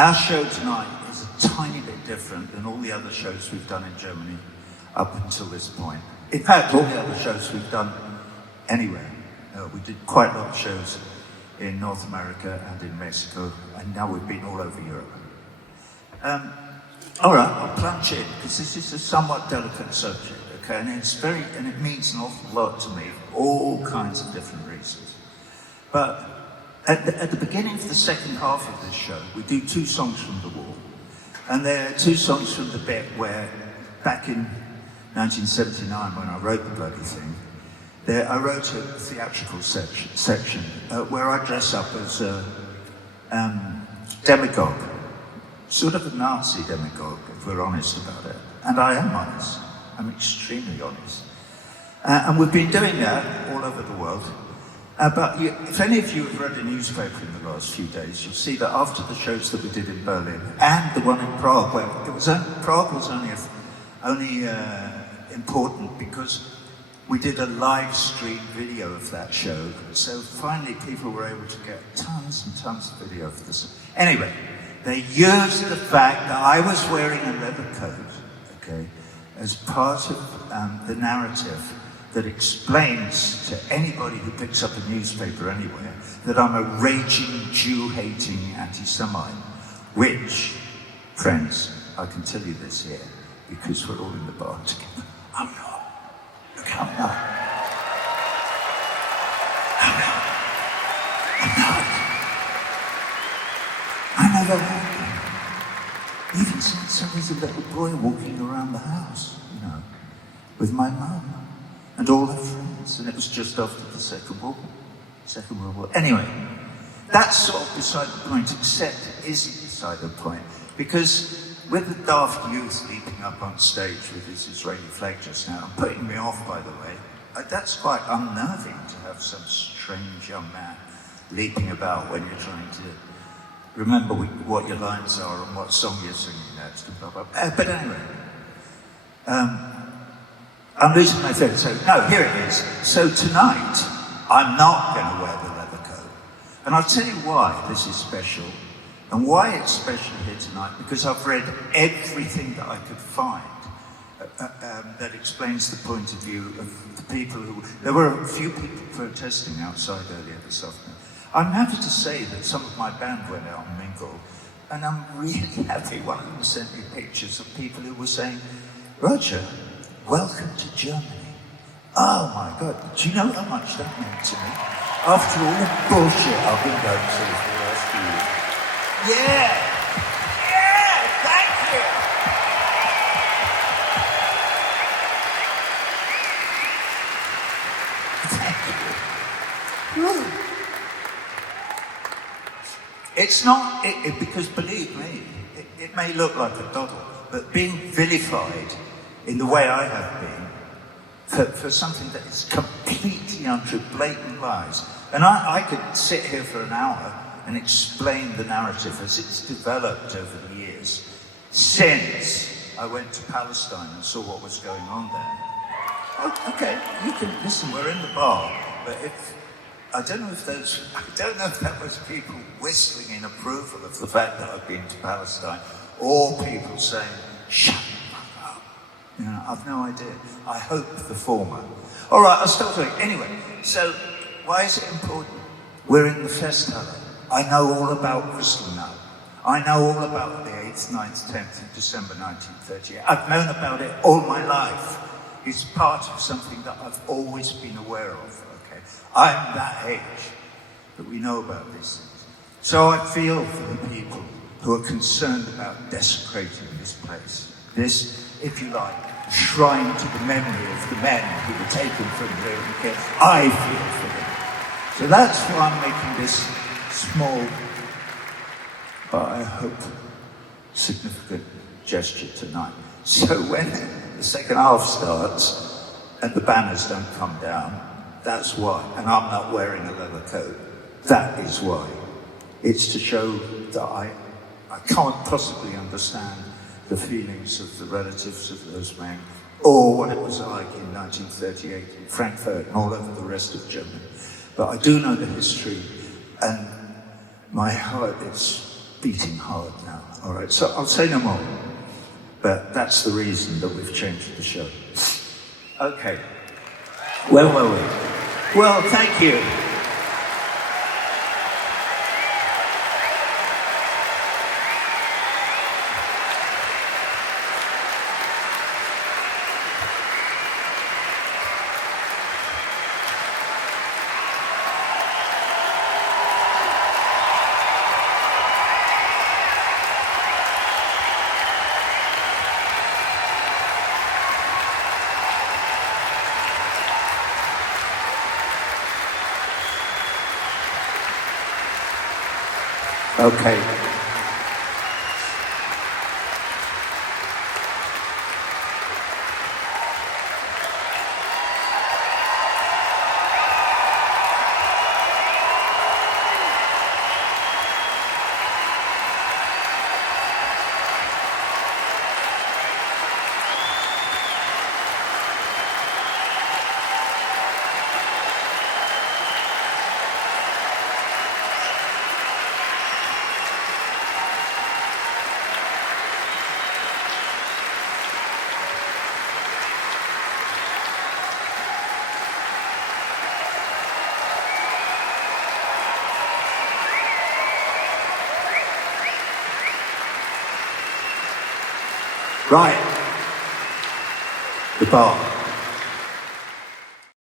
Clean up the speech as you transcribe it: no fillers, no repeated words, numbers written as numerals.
Our show tonight is a tiny bit different than all the other shows we've done in Germany up until this point. In fact, all the other shows we've done anywhere. We did quite a lot of shows in North America and in Mexico, and now we've been all over Europe. All right, I'll plunge in, because this is a somewhat delicate subject, okay? And it means an awful lot to me for all kinds of different reasons. But at the beginning of the second half of this show, we do 2 songs from the wall. And they're 2 songs from the bit where, back in 1979, when I wrote the bloody thing, I wrote a theatrical section where I dress up as a demagogue, sort of a Nazi demagogue, if we're honest about it. And I am honest. I'm extremely honest. And we've been doing that all over the world. But if any of you have read a newspaper in the last few days, you'll see that after the shows that we did in Berlin and the one in Prague, where Prague was only important because we did a live stream video of that show. So finally people were able to get tons and tons of video of this. Anyway, they used the fact that I was wearing a leather coat, okay, as part of the narrative that explains to anybody who picks up a newspaper anywhere that I'm a raging, Jew-hating anti-Semite, which, friends, I can tell you this here, because we're all in the bar together. I'm not. Look, I'm not. I never have been. Even since I was a little boy walking around the house, you know, with my mum and all her friends, and it was just after the Second World War. Anyway, that's sort of beside the point, except it isn't beside the point, because with the daft youth leaping up on stage with his Israeli flag just now, and putting me off, by the way, that's quite unnerving to have some strange young man leaping about when you're trying to remember what your lines are and what song you're singing next, and blah, blah, blah. But anyway, I'm losing my thread, so no, here it is. So tonight, I'm not going to wear the leather coat. And I'll tell you why this is special, and why it's special here tonight, because I've read everything that I could find that explains the point of view of the people who... There were a few people protesting outside earlier this afternoon. I'm happy to say that some of my band went out and mingled, and I'm really happy. One of them sent me pictures of people who were saying, Roger, welcome to Germany. Oh my God, do you know how much that meant to me? After all the bullshit I've been going through for the last few years. Yeah! Yeah! Thank you! Thank you. Woo. It's not, because believe me, it may look like a doddle, but being vilified in the way I have been, for something that is completely untrue, blatant lies. And I could sit here for an hour and explain the narrative as it's developed over the years, since I went to Palestine and saw what was going on there. Oh, okay, you can, listen, we're in the bar, but I don't know if that was people whistling in approval of the fact that I've been to Palestine, or people saying, shut the fuck up. You know, I've no idea. I hope the former. All right, I'll stop talking. Anyway, so why is it important? We're in the Festhalle. I know all about Kristallnacht. I know all about the 8th, 9th, 10th of December 1938. I've known about it all my life. It's part of something that I've always been aware of. I'm that age that we know about these things. So I feel for the people who are concerned about desecrating this place. This, if you like, shrine to the memory of the men who were taken from here and killed. I feel for them. So that's why I'm making this small, but I hope significant gesture tonight. So when the second half starts and the banners don't come down, that's why. And I'm not wearing a leather coat. That is why. It's to show that I can't possibly understand the feelings of the relatives of those men, or what it was like in 1938 in Frankfurt and all over the rest of Germany. But I do know the history, and my heart is beating hard now. All right, so I'll say no more. But that's the reason that we've changed the show. Okay. Where were we? Well, thank you. Okay. Right. The bar.